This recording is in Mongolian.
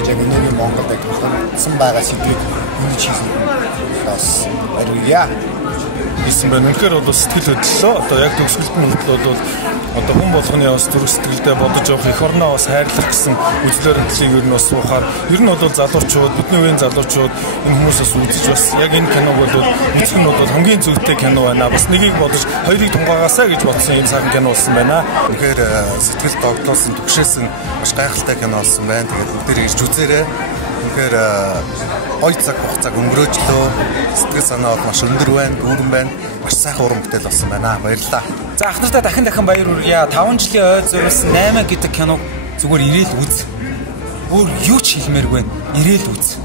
гэж яг өнөөгийн Монголд яг тулгамдсан байгаа сэдвийг үнэж хийсэн бас баяргая. Хийсэн байна. Үнэхээр бол сэтгэл хөдлөлөө. Одоо яг төгсгөлт нь бол одоо хүн болгоны бас зүрх сэтгэлдээ бодож явах, эх орноо бас хайрлах гэсэн үзлээр төлөйг ер нь бас суухаар ер нь бол залуучууд, бидний үеийн залуучууд энэ хүмүүсээс үзэж бас яг энэ киног бол үзэх нь бол хамгийн зөвхтэй кино байна. Бас нэгийг бодож хоёрыг тунгагаасаа гэж бодсон юм сайхан кино болсон байна. Үнэхээр сэтгэл догтлоосон, түгшээсэн маш гайхалтай кино болсон байна. Тэгээд бүгдээ ирж үзээрэй. Тэгэхээр ой цаг хугацааг өнгөрөөжлөө. Сэтгэл санаа бол маш өндөр байна, дүүрэн байна. Маш сайхан уран бүтээл болсон байна. Баярлалаа. За ахнартаа дахин баяр хүргье. 5 жилийн ой зурсан 8 гэдэг киног зүгээр ирээл үз. Өөр юу ч хэлмээргүй. Ирээл үз.